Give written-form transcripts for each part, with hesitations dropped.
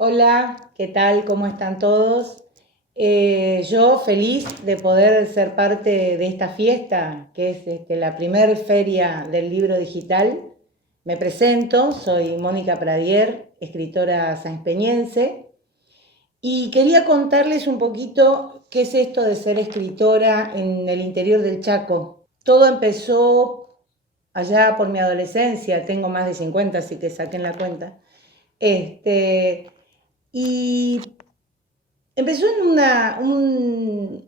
Hola, ¿qué tal? ¿Cómo están todos? Yo feliz de poder ser parte de esta fiesta, que es la primer feria del libro digital. Me presento, soy Mónica Pradier, escritora sanpeñense, y quería contarles un poquito qué es esto de ser escritora en el interior del Chaco. Todo empezó allá por mi adolescencia, tengo más de 50, así que saquen la cuenta. Y empezó en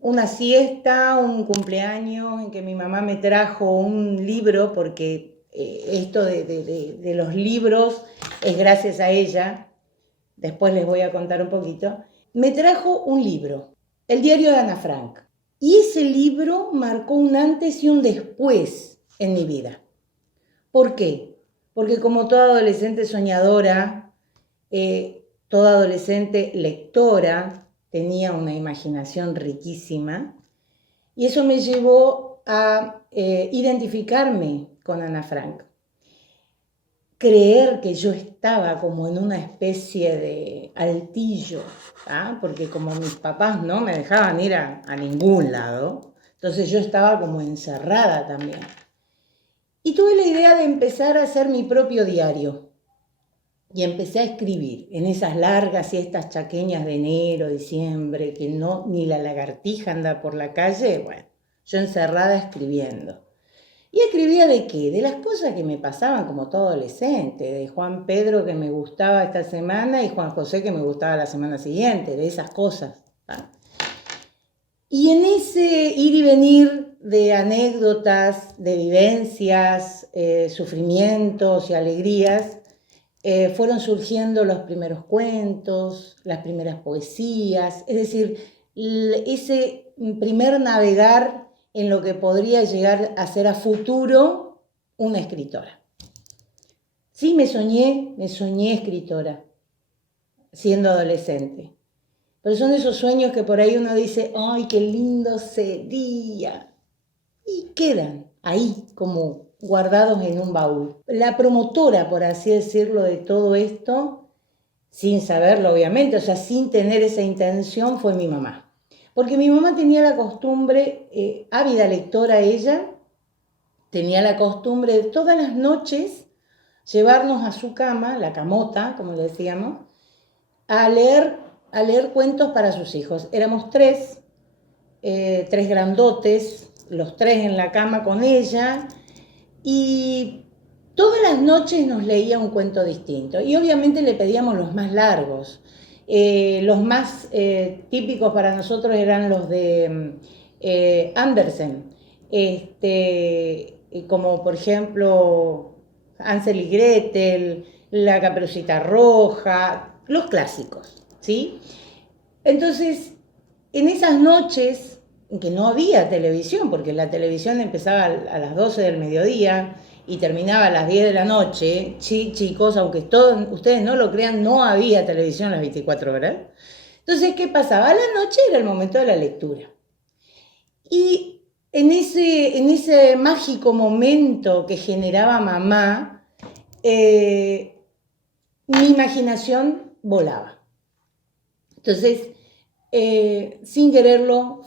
una siesta, un cumpleaños, en que mi mamá me trajo un libro, porque esto de los libros es gracias a ella. Después les voy a contar un poquito. Me trajo un libro, el diario de Ana Frank. Y ese libro marcó un antes y un después en mi vida. ¿Por qué? Porque como toda adolescente soñadora, toda adolescente lectora, tenía una imaginación riquísima, y eso me llevó a identificarme con Ana Frank. Creer que yo estaba como en una especie de altillo, ¿ah? Porque como mis papás no me dejaban ir a ningún lado, entonces yo estaba como encerrada también. Y tuve la idea de empezar a hacer mi propio diario. Y empecé a escribir en esas largas siestas chaqueñas de enero, diciembre, que no, ni la lagartija anda por la calle. Bueno, yo encerrada escribiendo. ¿Y escribía de qué? De las cosas que me pasaban como todo adolescente, de Juan Pedro que me gustaba esta semana y Juan José que me gustaba la semana siguiente, de esas cosas. ¿Ah? Y en ese ir y venir de anécdotas, de vivencias, sufrimientos y alegrías, fueron surgiendo los primeros cuentos, las primeras poesías, es decir, ese primer navegar en lo que podría llegar a ser a futuro una escritora. Sí, me soñé escritora, siendo adolescente. Pero son esos sueños que por ahí uno dice, ¡ay, qué lindo sería! Y quedan ahí como guardados en un baúl. La promotora, por así decirlo, de todo esto, sin saberlo obviamente, o sea, sin tener esa intención, fue mi mamá. Porque mi mamá tenía la costumbre, ávida lectora ella, tenía la costumbre de todas las noches llevarnos a su cama, la camota, como le decíamos, a leer, a leer cuentos para sus hijos. Éramos tres grandotes, los tres en la cama con ella, y todas las noches nos leía un cuento distinto. Y obviamente le pedíamos los más largos. Los más típicos para nosotros eran los de Andersen, como por ejemplo Hansel y Gretel, La Caperucita Roja, los clásicos, ¿sí? Entonces, en esas noches en que no había televisión, porque la televisión empezaba a las 12 del mediodía y terminaba a las 10 de la noche, chicos, aunque todos ustedes no lo crean, no había televisión las 24 horas. Entonces, ¿qué pasaba? A la noche era el momento de la lectura. Y en ese mágico momento que generaba mamá, mi imaginación volaba. Entonces, sin quererlo,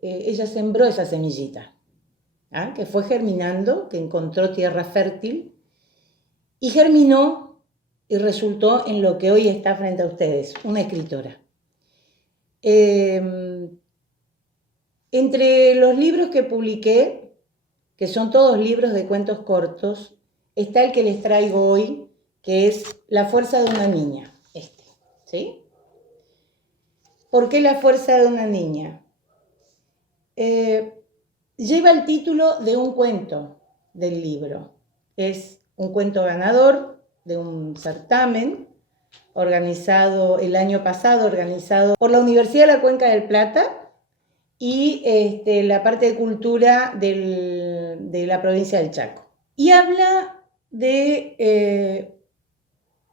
ella sembró esa semillita, ¿ah? Que fue germinando, que encontró tierra fértil, y germinó y resultó en lo que hoy está frente a ustedes, una escritora. Entre los libros que publiqué, que son todos libros de cuentos cortos, está el que les traigo hoy, que es La fuerza de una niña, ¿sí? ¿Por qué La fuerza de una niña? Lleva el título de un cuento del libro. Es un cuento ganador de un certamen organizado el año pasado, organizado por la Universidad de la Cuenca del Plata y la parte de cultura de la provincia del Chaco. Y habla de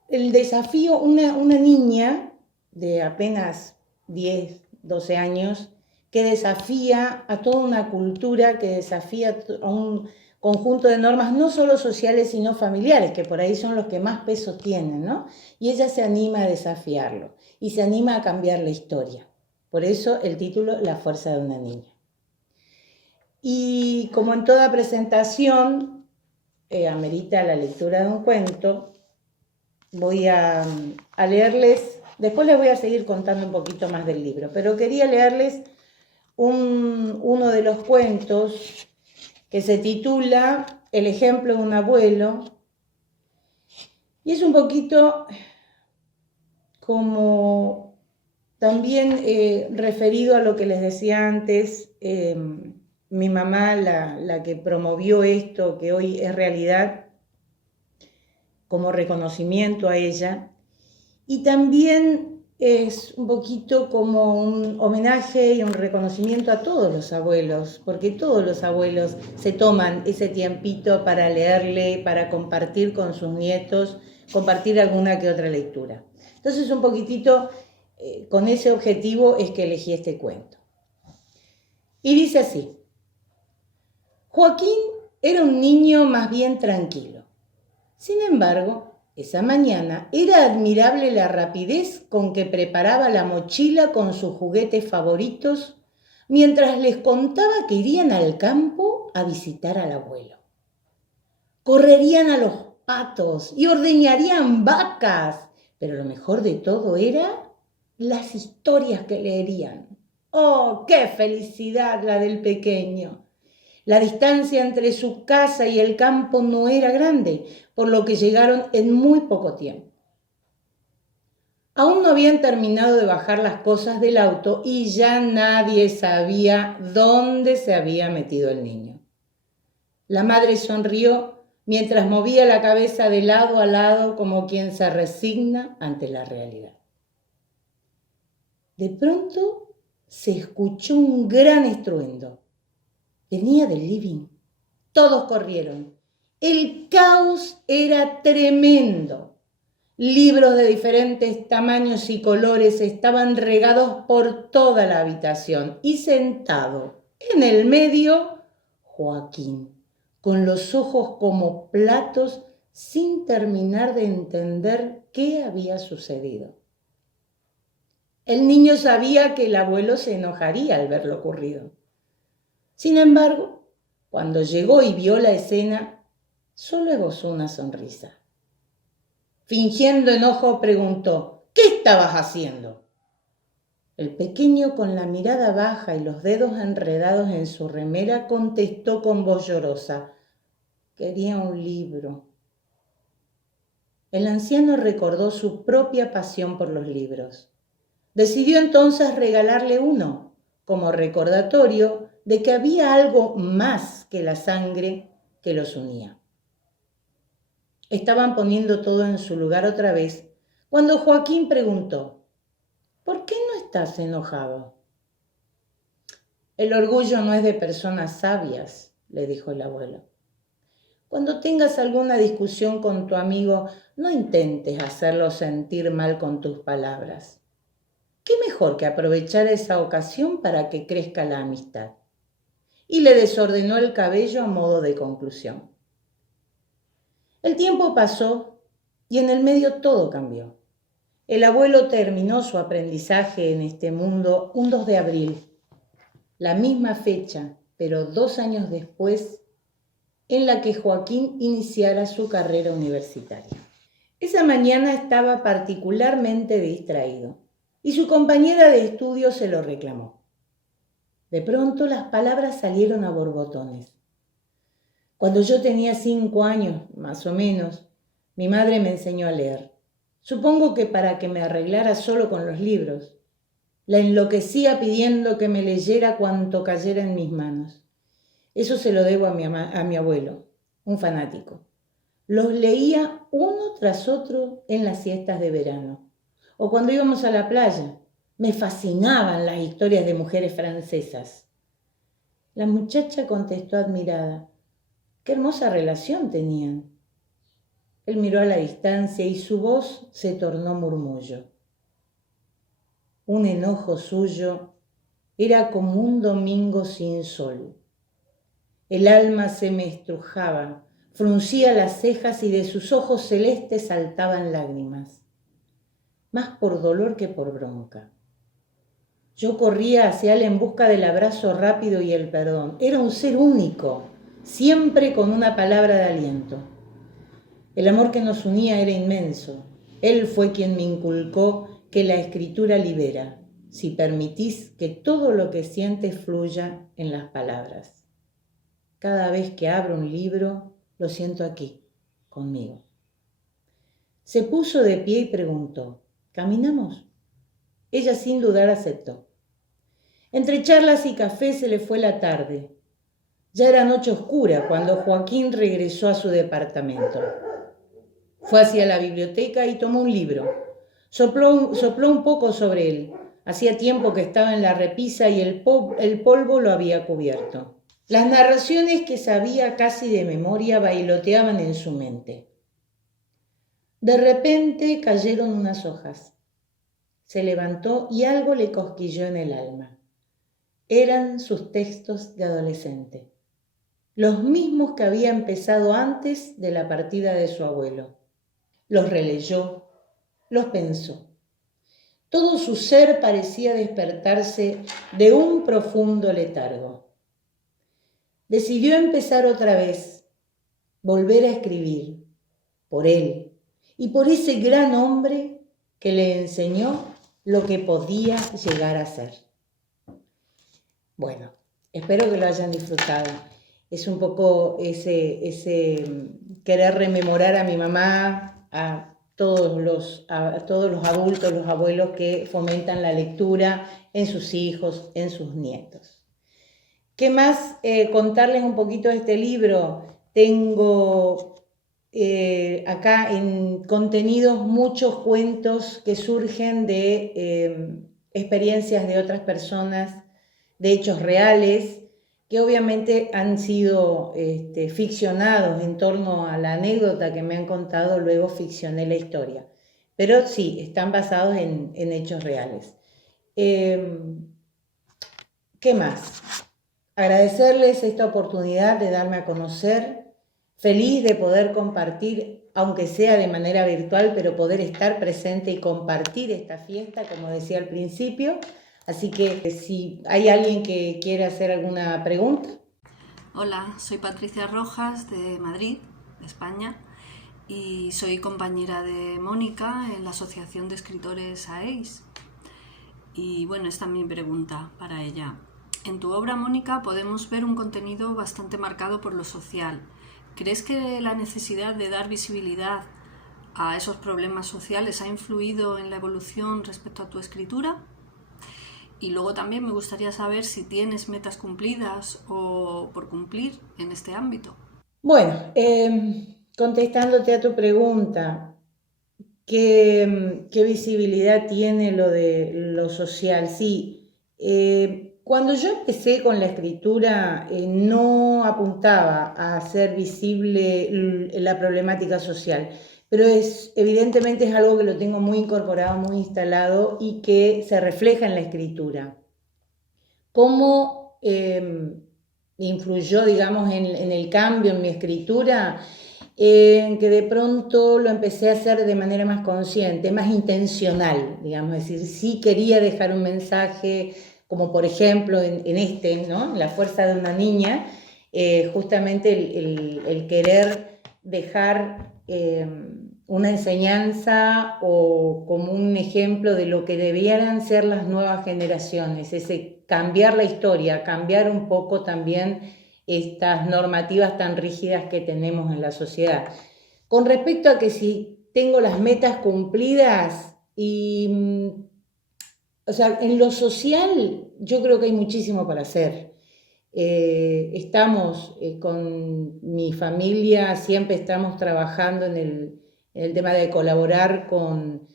el desafío, una niña de apenas 10, 12 años, que desafía a toda una cultura, que desafía a conjunto de normas no solo sociales, sino familiares, que por ahí son los que más peso tienen, ¿no? Y ella se anima a desafiarlo y se anima a cambiar la historia. Por eso el título, La fuerza de una niña. Y como en toda presentación, amerita la lectura de un cuento, voy a leerles, después les voy a seguir contando un poquito más del libro, pero quería leerles uno de los cuentos que se titula El ejemplo de un abuelo, y es un poquito como también referido a lo que les decía antes, mi mamá, la que promovió esto, que hoy es realidad, como reconocimiento a ella, y también es un poquito como un homenaje y un reconocimiento a todos los abuelos, porque todos los abuelos se toman ese tiempito para leerle, para compartir con sus nietos, compartir alguna que otra lectura. Entonces un poquitito con ese objetivo es que elegí este cuento. Y dice así: Joaquín era un niño más bien tranquilo. Sin embargo, esa mañana era admirable la rapidez con que preparaba la mochila con sus juguetes favoritos mientras les contaba que irían al campo a visitar al abuelo. Correrían a los patos y ordeñarían vacas, pero lo mejor de todo era las historias que leerían. ¡Oh, qué felicidad la del pequeño! La distancia entre su casa y el campo no era grande, por lo que llegaron en muy poco tiempo. Aún no habían terminado de bajar las cosas del auto y ya nadie sabía dónde se había metido el niño. La madre sonrió mientras movía la cabeza de lado a lado como quien se resigna ante la realidad. De pronto se escuchó un gran estruendo. Venía del living. Todos corrieron. El caos era tremendo. Libros de diferentes tamaños y colores estaban regados por toda la habitación y sentado en el medio, Joaquín, con los ojos como platos sin terminar de entender qué había sucedido. El niño sabía que el abuelo se enojaría al ver lo ocurrido. Sin embargo, cuando llegó y vio la escena, solo esbozó una sonrisa. Fingiendo enojo, preguntó: ¿Qué estabas haciendo? El pequeño, con la mirada baja y los dedos enredados en su remera, contestó con voz llorosa: quería un libro. El anciano recordó su propia pasión por los libros. Decidió entonces regalarle uno, como recordatorio de que había algo más que la sangre que los unía. Estaban poniendo todo en su lugar otra vez cuando Joaquín preguntó: ¿por qué no estás enojado? El orgullo no es de personas sabias, le dijo el abuelo. Cuando tengas alguna discusión con tu amigo, no intentes hacerlo sentir mal con tus palabras. ¿Qué mejor que aprovechar esa ocasión para que crezca la amistad? Y le desordenó el cabello a modo de conclusión. El tiempo pasó y en el medio todo cambió. El abuelo terminó su aprendizaje en este mundo un 2 de abril, la misma fecha, pero 2 años después, en la que Joaquín iniciara su carrera universitaria. Esa mañana estaba particularmente distraído y su compañera de estudio se lo reclamó. De pronto las palabras salieron a borbotones. Cuando yo tenía 5 años, más o menos, mi madre me enseñó a leer. Supongo que para que me arreglara solo con los libros. La enloquecía pidiendo que me leyera cuanto cayera en mis manos. Eso se lo debo a mi abuelo, un fanático. Los leía uno tras otro en las siestas de verano. O cuando íbamos a la playa, me fascinaban las historias de mujeres francesas. La muchacha contestó admirada: qué hermosa relación tenían. Él miró a la distancia y su voz se tornó murmullo. Un enojo suyo era como un domingo sin sol. El alma se me estrujaba, fruncía las cejas y de sus ojos celestes saltaban lágrimas, más por dolor que por bronca. Yo corría hacia él en busca del abrazo rápido y el perdón. Era un ser único, siempre con una palabra de aliento. El amor que nos unía era inmenso. Él fue quien me inculcó que la escritura libera, si permitís que todo lo que sientes fluya en las palabras. Cada vez que abro un libro, lo siento aquí, conmigo. Se puso de pie y preguntó, ¿caminamos? Ella sin dudar aceptó. Entre charlas y café se le fue la tarde. Ya era noche oscura cuando Joaquín regresó a su departamento. Fue hacia la biblioteca y tomó un libro. Sopló un poco sobre él. Hacía tiempo que estaba en la repisa y el polvo lo había cubierto. Las narraciones que sabía casi de memoria bailoteaban en su mente. De repente cayeron unas hojas. Se levantó y algo le cosquilló en el alma. Eran sus textos de adolescente, los mismos que había empezado antes de la partida de su abuelo. Los releyó, los pensó. Todo su ser parecía despertarse de un profundo letargo. Decidió empezar otra vez, volver a escribir, por él y por ese gran hombre que le enseñó lo que podía llegar a ser. Bueno, espero que lo hayan disfrutado. Es un poco ese querer rememorar a mi mamá, a todos los adultos, los abuelos que fomentan la lectura en sus hijos, en sus nietos. ¿Qué más? Contarles un poquito de este libro. Tengo acá en contenidos muchos cuentos que surgen de experiencias de otras personas, de hechos reales, que obviamente han sido ficcionados en torno a la anécdota que me han contado, luego ficcioné la historia. Pero sí, están basados en hechos reales. ¿Qué más? Agradecerles esta oportunidad de darme a conocer, feliz de poder compartir, aunque sea de manera virtual, pero poder estar presente y compartir esta fiesta, como decía al principio. Así que si hay alguien que quiere hacer alguna pregunta. Hola, soy Patricia Rojas de Madrid, de España, y soy compañera de Mónica en la Asociación de Escritores AEIS. Y bueno, esta es mi pregunta para ella. En tu obra, Mónica, podemos ver un contenido bastante marcado por lo social. ¿Crees que la necesidad de dar visibilidad a esos problemas sociales ha influido en la evolución respecto a tu escritura? Y luego también me gustaría saber si tienes metas cumplidas o por cumplir en este ámbito. Bueno, contestándote a tu pregunta, ¿qué visibilidad tiene lo de lo social? Sí, cuando yo empecé con la escritura no apuntaba a hacer visible la problemática social, pero evidentemente es algo que lo tengo muy incorporado, muy instalado y que se refleja en la escritura. ¿Cómo influyó, digamos, en el cambio en mi escritura? En que de pronto lo empecé a hacer de manera más consciente, más intencional, digamos, es decir, sí quería dejar un mensaje, como por ejemplo en ¿no? La fuerza de una niña, justamente el querer dejar una enseñanza o como un ejemplo de lo que debieran ser las nuevas generaciones, ese cambiar la historia, cambiar un poco también estas normativas tan rígidas que tenemos en la sociedad. Con respecto a que si tengo las metas cumplidas o sea, en lo social yo creo que hay muchísimo para hacer. Estamos con mi familia, siempre estamos trabajando en el tema de colaborar con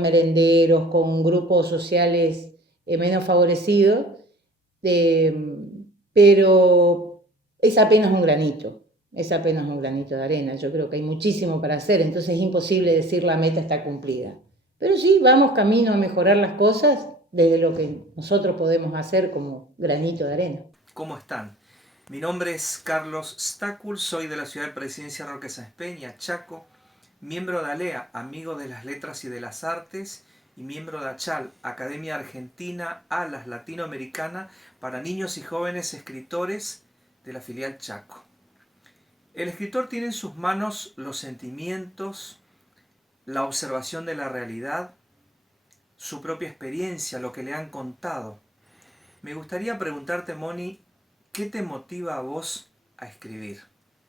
merenderos, con grupos sociales menos favorecidos, pero es apenas un granito de arena. Yo creo que hay muchísimo para hacer, entonces es imposible decir la meta está cumplida. Pero sí, vamos camino a mejorar las cosas desde lo que nosotros podemos hacer como granito de arena. ¿Cómo están? Mi nombre es Carlos Stacul, soy de la ciudad de Presidencia Roque Sáenz Peña, Chaco, miembro de ALEA, Amigos de las Letras y de las Artes, y miembro de ACHAL, Academia Argentina Alas Latinoamericana para Niños y Jóvenes Escritores de la filial Chaco. El escritor tiene en sus manos los sentimientos, la observación de la realidad, su propia experiencia, lo que le han contado. Me gustaría preguntarte, Moni, ¿qué te motiva a vos a escribir?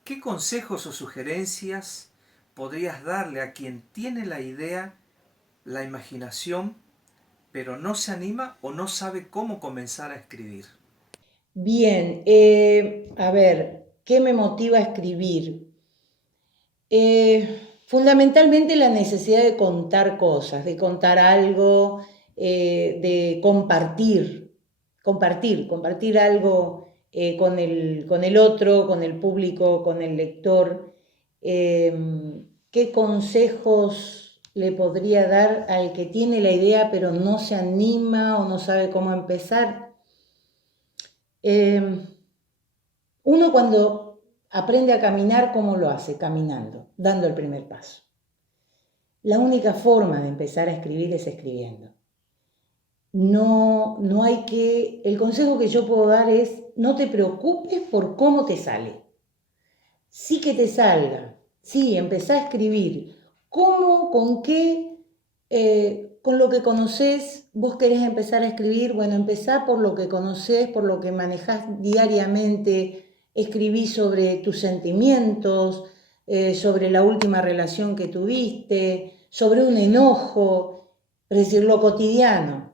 ¿Qué consejos o sugerencias podrías darle a quien tiene la idea, la imaginación, pero no se anima o no sabe cómo comenzar a escribir? Bien, a ver, ¿qué me motiva a escribir? Fundamentalmente la necesidad de contar cosas, de contar algo, de compartir algo con el otro, con el público, con el lector. ¿Qué consejos le podría dar al que tiene la idea pero no se anima o no sabe cómo empezar? Uno cuando aprende a caminar, ¿cómo lo hace? Caminando, dando el primer paso. La única forma de empezar a escribir es escribiendo. No hay que... El consejo que yo puedo dar es, no te preocupes por cómo te sale. Sí que te salga, sí, empezá a escribir. ¿Cómo, con qué? Con lo que conocés, vos querés empezar a escribir, bueno, empezá por lo que conocés, por lo que manejás diariamente, escribí sobre tus sentimientos, sobre la última relación que tuviste, sobre un enojo, es decir, lo cotidiano.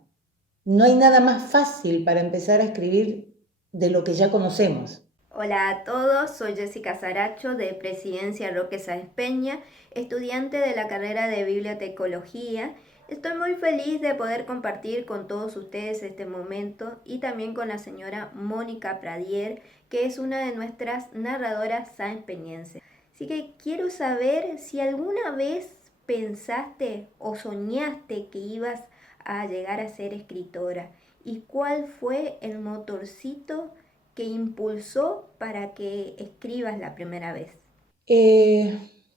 No hay nada más fácil para empezar a escribir de lo que ya conocemos. Hola a todos, soy Jessica Saracho de Presidencia Roque Sáenz Peña, estudiante de la carrera de Bibliotecología. Estoy muy feliz de poder compartir con todos ustedes este momento y también con la señora Mónica Pradier, que es una de nuestras narradoras saenzpeñenses. Así que quiero saber si alguna vez pensaste o soñaste que ibas a llegar a ser escritora y cuál fue el motorcito que impulsó para que escribas la primera vez.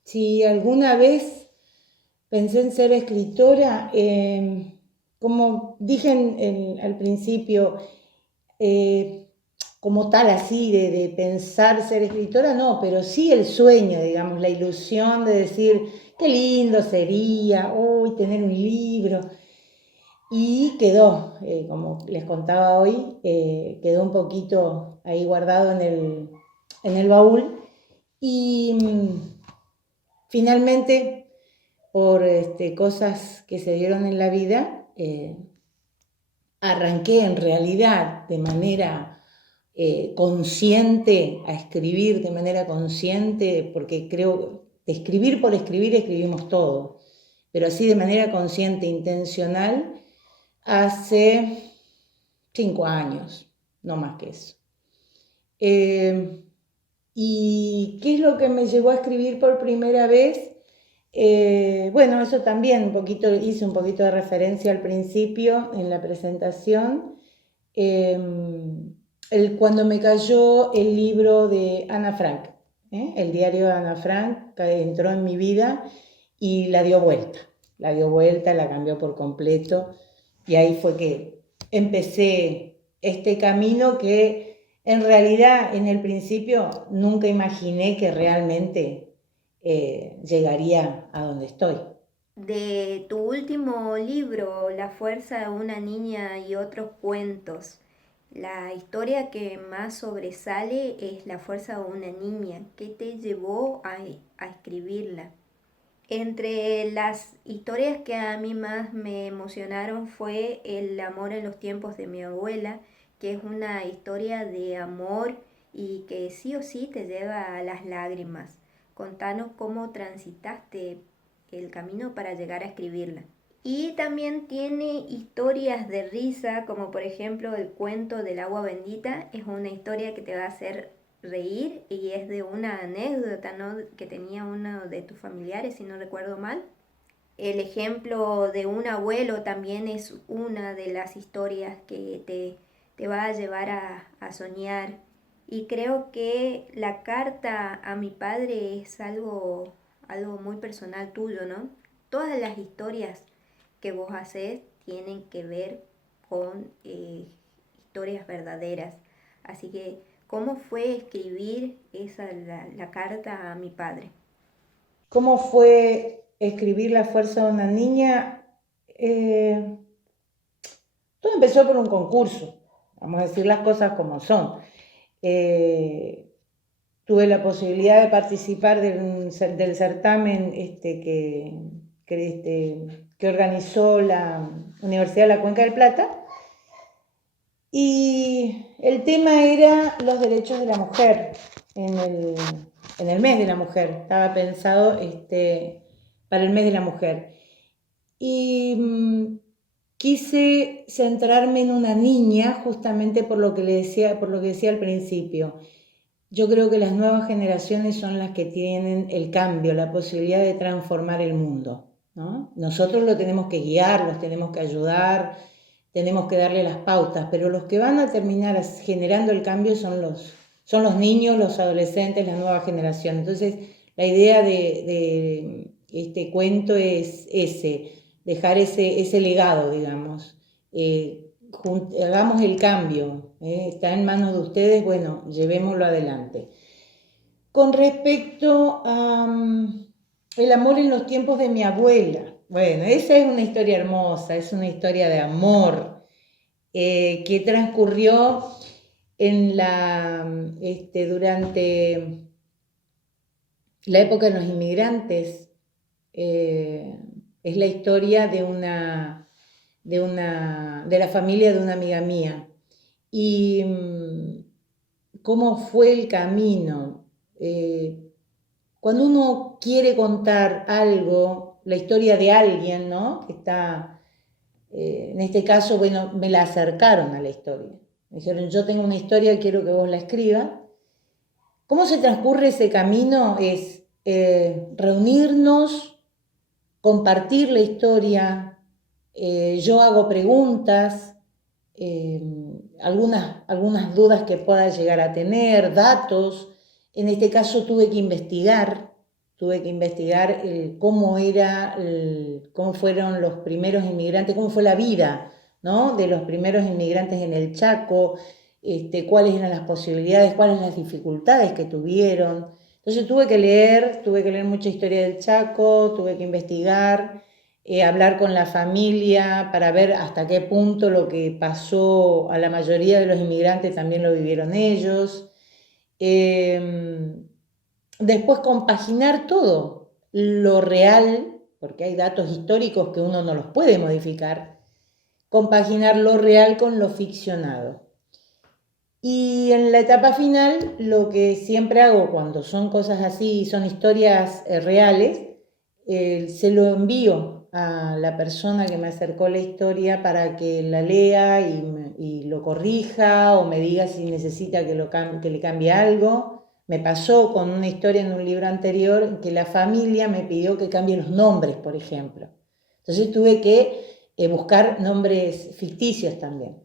Si alguna vez pensé en ser escritora, como dije al principio, como tal así de pensar ser escritora, no, pero sí el sueño, digamos, la ilusión de decir, qué lindo sería, uy, tener un libro. Y quedó, como les contaba hoy, quedó un poquito ahí guardado en el baúl. Y finalmente, por cosas que se dieron en la vida, arranqué en realidad de manera consciente a escribir, de manera consciente, porque creo que escribir por escribir escribimos todo, pero así de manera consciente, intencional, hace 5 años, no más que eso. ¿Y qué es lo que me llevó a escribir por primera vez? Bueno, eso también hice un poquito de referencia al principio en la presentación. Cuando me cayó el libro de Ana Frank, el diario de Ana Frank, que entró en mi vida y la dio vuelta, la cambió por completo. Y ahí fue que empecé este camino que en realidad en el principio nunca imaginé que realmente llegaría a donde estoy. De tu último libro, La fuerza de una niña y otros cuentos, la historia que más sobresale es La fuerza de una niña. ¿Qué te llevó a escribirla? Entre las historias que a mí más me emocionaron fue El amor en los tiempos de mi abuela, que es una historia de amor y que sí o sí te lleva a las lágrimas. Contanos cómo transitaste el camino para llegar a escribirla. Y también tiene historias de risa, como por ejemplo el cuento del agua bendita. Es una historia que te va a hacer reír y es de una anécdota, ¿no?, que tenía uno de tus familiares, si no recuerdo mal. El ejemplo de un abuelo también es una de las historias que te va a llevar a soñar. Y creo que la carta a mi padre es algo muy personal tuyo, ¿no? Todas las historias que vos haces tienen que ver con historias verdaderas. Así que, ¿cómo fue escribir la carta a mi padre? ¿Cómo fue escribir La fuerza de una niña? Eh, Todo empezó por un concurso, vamos a decir las cosas como son. Eh, Tuve la posibilidad de participar del certamen que organizó la Universidad de la Cuenca del Plata, y el tema era los derechos de la mujer en el mes de la mujer. Estaba pensado para el mes de la mujer. Y quise centrarme en una niña, justamente por lo que decía al principio. Yo creo que las nuevas generaciones son las que tienen el cambio, la posibilidad de transformar el mundo, ¿no? Nosotros lo tenemos que guiar, los tenemos que ayudar, tenemos que darle las pautas, pero los que van a terminar generando el cambio son los niños, los adolescentes, la nueva generación. Entonces, la idea de este cuento es dejar ese legado, digamos. Hagamos el cambio, está en manos de ustedes, bueno, llevémoslo adelante. Con respecto a el amor en los tiempos de mi abuela, bueno, esa es una historia hermosa, es una historia de amor que transcurrió durante la época de los inmigrantes. Es la historia de la familia de una amiga mía. Y cómo fue el camino. Cuando uno quiere contar algo, la historia de alguien, ¿no? Que está, en este caso, bueno, me la acercaron a la historia. Me dijeron, yo tengo una historia, quiero que vos la escribas. ¿Cómo se transcurre ese camino? Es reunirnos, compartir la historia, yo hago preguntas, algunas dudas que pueda llegar a tener, datos. En este caso tuve que investigar cómo fueron los primeros inmigrantes, cómo fue la vida, ¿no?, de los primeros inmigrantes en el Chaco, cuáles eran las posibilidades, cuáles las dificultades que tuvieron. Entonces tuve que leer mucha historia del Chaco, tuve que investigar, hablar con la familia para ver hasta qué punto lo que pasó a la mayoría de los inmigrantes también lo vivieron ellos. Después compaginar todo, lo real, porque hay datos históricos que uno no los puede modificar, compaginar lo real con lo ficcionado. Y en la etapa final, lo que siempre hago cuando son cosas así, son historias reales, se lo envío a la persona que me acercó la historia para que la lea y lo corrija o me diga si necesita que le cambie algo. Me pasó con una historia en un libro anterior que la familia me pidió que cambie los nombres, por ejemplo. Entonces tuve que buscar nombres ficticios también.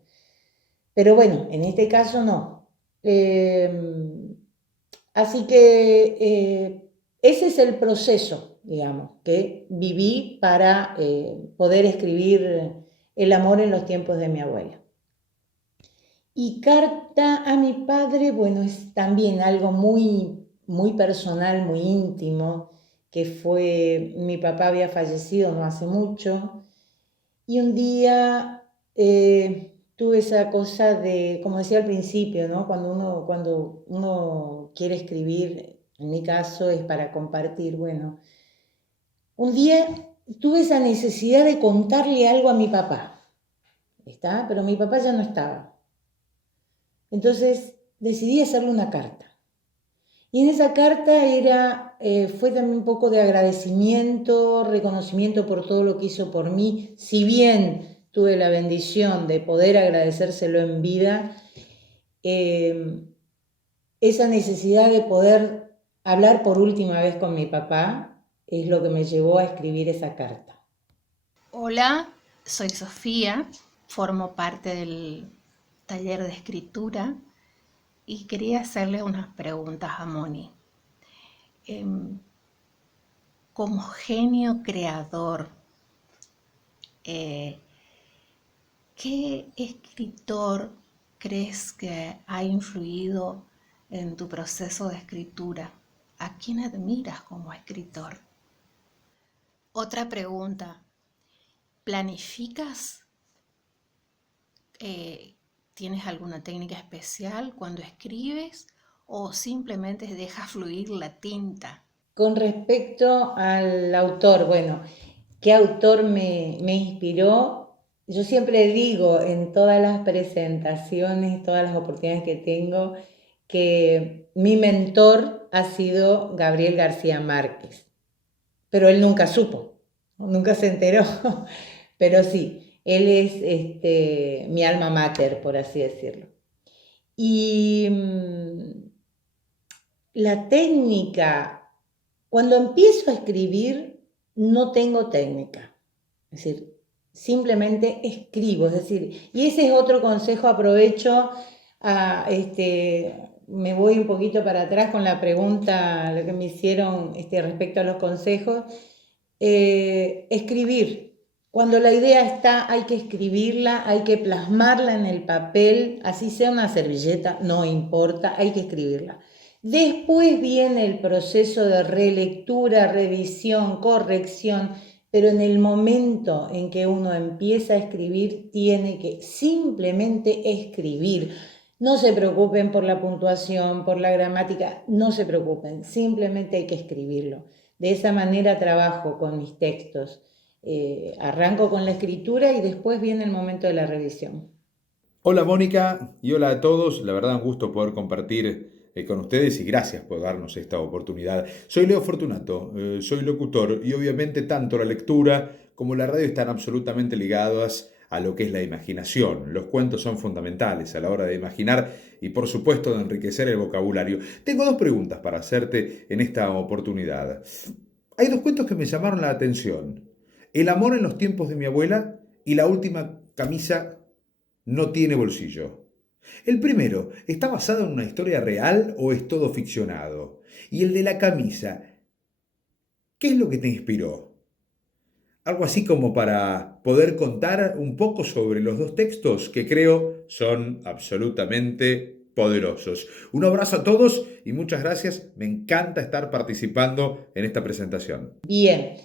Pero bueno, en este caso no. Así que ese es el proceso, digamos, que viví para poder escribir El amor en los tiempos de mi abuela. Y carta a mi padre, bueno, es también algo muy, muy personal, muy íntimo, que fue, mi papá había fallecido no hace mucho, y un día tuve esa cosa de, como decía al principio, ¿no? Cuando uno quiere escribir, en mi caso es para compartir, bueno, un día tuve esa necesidad de contarle algo a mi papá, ¿está? Pero mi papá ya no estaba. Entonces decidí hacerle una carta. Y en esa carta fue también un poco de agradecimiento, reconocimiento por todo lo que hizo por mí. Si bien tuve la bendición de poder agradecérselo en vida, esa necesidad de poder hablar por última vez con mi papá es lo que me llevó a escribir esa carta. Hola, soy Sofía, formo parte del taller de escritura y quería hacerle unas preguntas a Moni. Em, Como genio creador, eh, ¿qué escritor crees que ha influido en tu proceso de escritura? ¿A quién admiras como escritor? Otra pregunta, ¿planificas? Eh, ¿Tienes alguna técnica especial cuando escribes o simplemente dejas fluir la tinta? Con respecto al autor, bueno, ¿qué autor me inspiró? Yo siempre digo en todas las presentaciones, todas las oportunidades que tengo, que mi mentor ha sido Gabriel García Márquez, pero él nunca supo, nunca se enteró, pero sí, él es mi alma mater, por así decirlo. Y la técnica, cuando empiezo a escribir, no tengo técnica. Es decir, simplemente escribo. Es decir, y ese es otro consejo, aprovecho me voy un poquito para atrás con la pregunta, lo que me hicieron respecto a los consejos. Escribir. Cuando la idea está, hay que escribirla, hay que plasmarla en el papel, así sea una servilleta, no importa, hay que escribirla. Después viene el proceso de relectura, revisión, corrección, pero en el momento en que uno empieza a escribir, tiene que simplemente escribir. No se preocupen por la puntuación, por la gramática, no se preocupen, simplemente hay que escribirlo. De esa manera trabajo con mis textos. Arranco con la escritura y después viene el momento de la revisión. Hola Mónica y hola a todos, la verdad un gusto poder compartir con ustedes y gracias por darnos esta oportunidad. Soy Leo Fortunato, soy locutor y obviamente tanto la lectura como la radio están absolutamente ligadas a lo que es la imaginación. Los cuentos son fundamentales a la hora de imaginar y por supuesto de enriquecer el vocabulario. Tengo dos preguntas para hacerte en esta oportunidad. Hay dos cuentos que me llamaron la atención. El amor en los tiempos de mi abuela y la última camisa no tiene bolsillo. El primero, ¿está basado en una historia real o es todo ficcionado? Y el de la camisa, ¿qué es lo que te inspiró? Algo así como para poder contar un poco sobre los dos textos que creo son absolutamente poderosos. Un abrazo a todos y muchas gracias. Me encanta estar participando en esta presentación. Bien,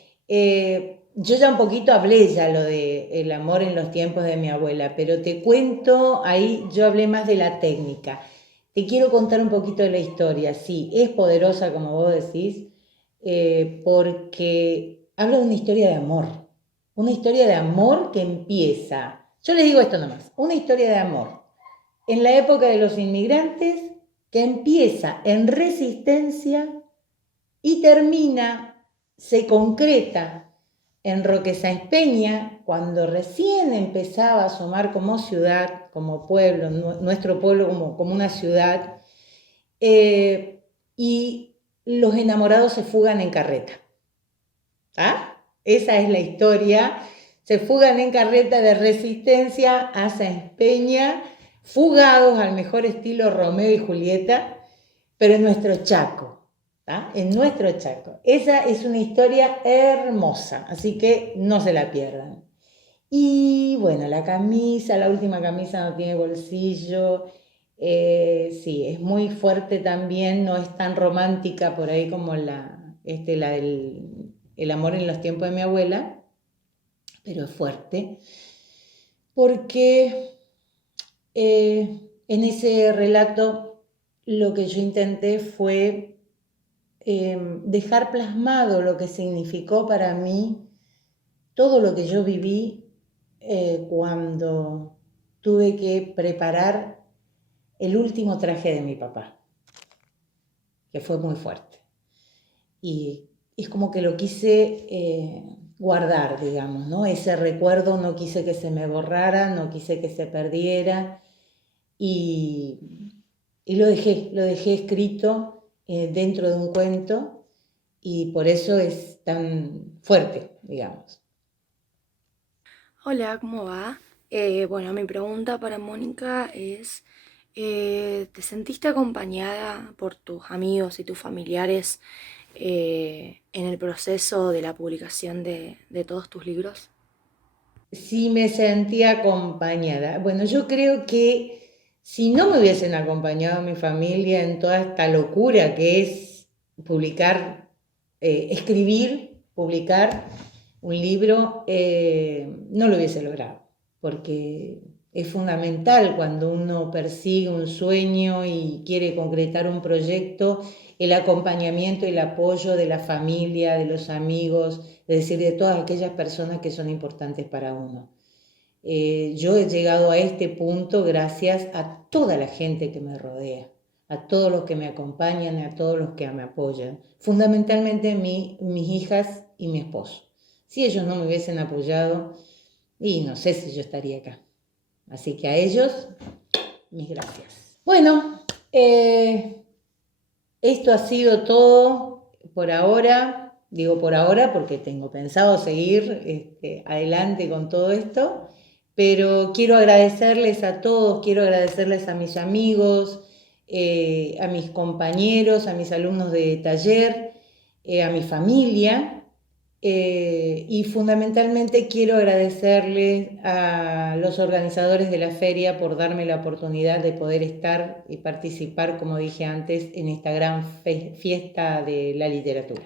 yo ya un poquito hablé ya lo de el amor en los tiempos de mi abuela, pero te cuento, ahí yo hablé más de la técnica. Te quiero contar un poquito de la historia. Sí, es poderosa como vos decís, porque habla de una historia de amor que empieza, yo les digo esto nomás, una historia de amor en la época de los inmigrantes que empieza en Resistencia y termina, se concreta en Roque Sáenz Peña, cuando recién empezaba a asomar como ciudad, como pueblo, nuestro pueblo como una ciudad, y los enamorados se fugan en carreta. ¿Ah? Esa es la historia. Se fugan en carreta de Resistencia a Sáenz Peña, fugados al mejor estilo Romeo y Julieta, pero en nuestro Chaco. En nuestro Chaco. Esa es una historia hermosa, así que no se la pierdan. Y bueno, la camisa, la última camisa no tiene bolsillo. Sí, es muy fuerte también, no es tan romántica por ahí como la del el amor en los tiempos de mi abuela, pero es fuerte, porque en ese relato lo que yo intenté fue dejar plasmado lo que significó para mí todo lo que yo viví cuando tuve que preparar el último traje de mi papá, que fue muy fuerte. Y es como que lo quise guardar, digamos, ¿no? Ese recuerdo no quise que se me borrara, no quise que se perdiera y lo dejé escrito dentro de un cuento y por eso es tan fuerte, digamos. Hola, ¿cómo va? Bueno, mi pregunta para Mónica es, ¿Te sentiste acompañada por tus amigos y tus familiares en el proceso de la publicación de todos tus libros? Sí me sentía acompañada. Bueno, yo creo que si no me hubiesen acompañado mi familia en toda esta locura que es publicar, escribir, publicar un libro, no lo hubiese logrado, porque es fundamental cuando uno persigue un sueño y quiere concretar un proyecto, el acompañamiento y el apoyo de la familia, de los amigos, es decir, de todas aquellas personas que son importantes para uno. Yo he llegado a este punto gracias a toda la gente que me rodea, a todos los que me acompañan, a todos los que me apoyan, fundamentalmente mis hijas y mi esposo. Si ellos no me hubiesen apoyado, y no sé si yo estaría acá. Así que a ellos, mis gracias. Bueno, esto ha sido todo por ahora. Digo por ahora porque tengo pensado seguir adelante con todo esto. Pero quiero agradecerles a todos, quiero agradecerles a mis amigos, a mis compañeros, a mis alumnos de taller, a mi familia. Y fundamentalmente quiero agradecerles a los organizadores de la feria por darme la oportunidad de poder estar y participar, como dije antes, en esta gran fiesta de la literatura.